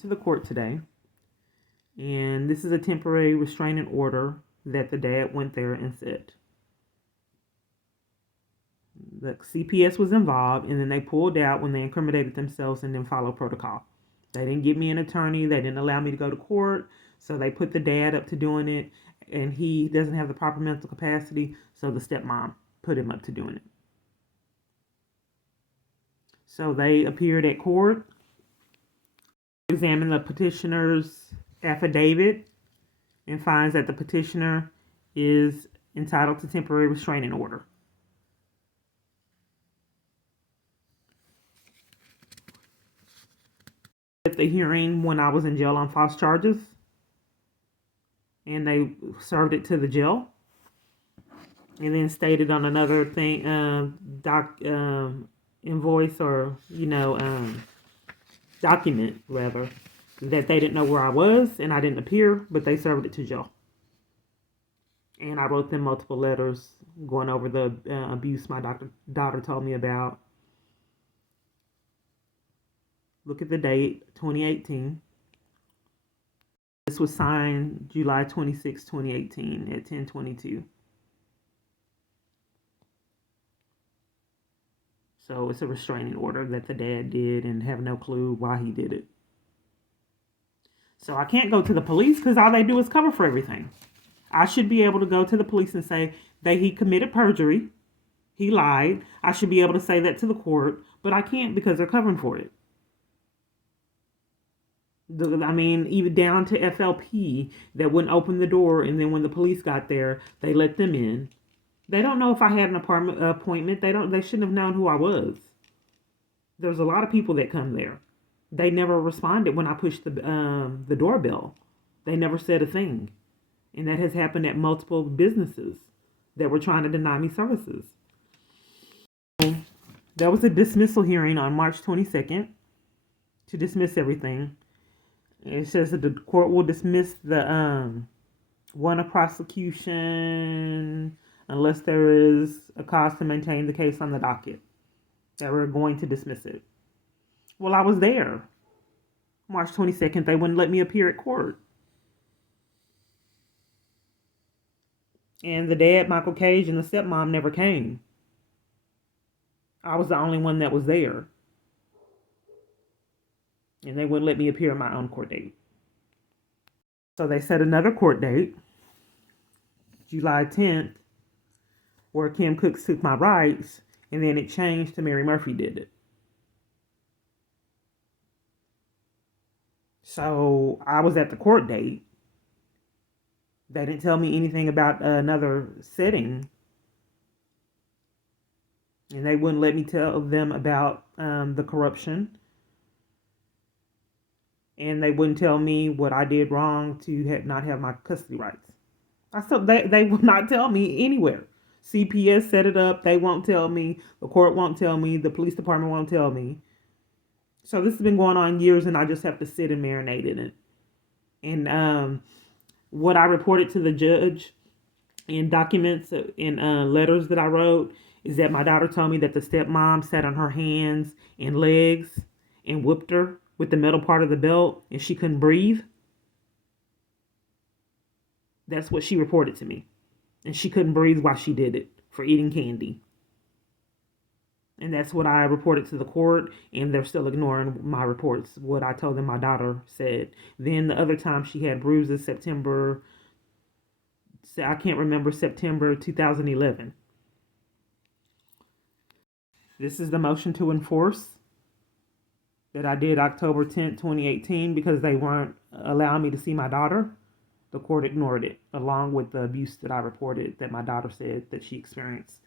To the court today, and this is a temporary restraining order that the dad went there and said. The CPS was involved, and then they pulled out when they incriminated themselves and then followed protocol. They didn't give me an attorney. They didn't allow me to go to court, so they put the dad up to doing it, and he doesn't have the proper mental capacity, so the stepmom put him up to doing it. So they appeared at court, examined the petitioner's affidavit, and finds that the petitioner is entitled to temporary restraining order. At the hearing when I was in jail on false charges, and they served it to the jail, and then stated on another thing, invoice or document rather, that they didn't know where I was and I didn't appear, but they served it to jail. And I wrote them multiple letters going over the abuse my daughter told me about. Look at the date, 2018. This was signed July 26, 2018 at 10:22. So it's a restraining order that the dad did and have no clue why he did it. So I can't go to the police because all they do is cover for everything. I should be able to go to the police and say that he committed perjury. He lied. I should be able to say that to the court, but I can't because they're covering for it. Even down to FLP that wouldn't open the door, and then when the police got there, they let them in. They don't know if I had an appointment. They shouldn't have known who I was. There's a lot of people that come there. They never responded when I pushed the doorbell. They never said a thing. And that has happened at multiple businesses that were trying to deny me services. There was a dismissal hearing on March 22nd to dismiss everything. It says that the court will dismiss the warrant of prosecution unless there is a cause to maintain the case on the docket. That we're going to dismiss it. Well, I was there. March 22nd, they wouldn't let me appear at court. And the dad, Michael Cage, and the stepmom never came. I was the only one that was there. And they wouldn't let me appear at my own court date. So they set another court date, July 10th, where Kim Cooks took my rights, and then it changed to Mary Murphy did it. So I was at the court date. They didn't tell me anything about another setting. And they wouldn't let me tell them about the corruption. And they wouldn't tell me what I did wrong to not have my custody rights. They will not tell me anywhere. CPS set it up. They won't tell me. The court won't tell me. The police department won't tell me. So this has been going on years, and I just have to sit and marinate in it. And what I reported to the judge in documents and letters that I wrote is that my daughter told me that the stepmom sat on her hands and legs and whipped her with the metal part of the belt, and she couldn't breathe. That's what she reported to me. And she couldn't breathe while she did it for eating candy. And that's what I reported to the court, and they're still ignoring my reports, what I told them my daughter said. Then the other time she had bruises, September 2011. This is the motion to enforce that I did October 10th, 2018, because they weren't allowing me to see my daughter. The court ignored it, along with the abuse that I reported that my daughter said that she experienced.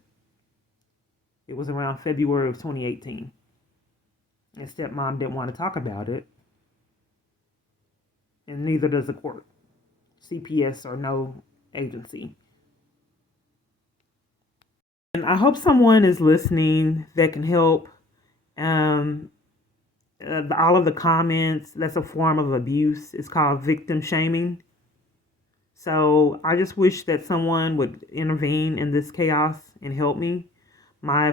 It was around February of 2018. And stepmom didn't want to talk about it. And neither does the court. CPS or no agency. And I hope someone is listening that can help. All of the comments, that's a form of abuse. It's called victim shaming. So I just wish that someone would intervene in this chaos and help me. My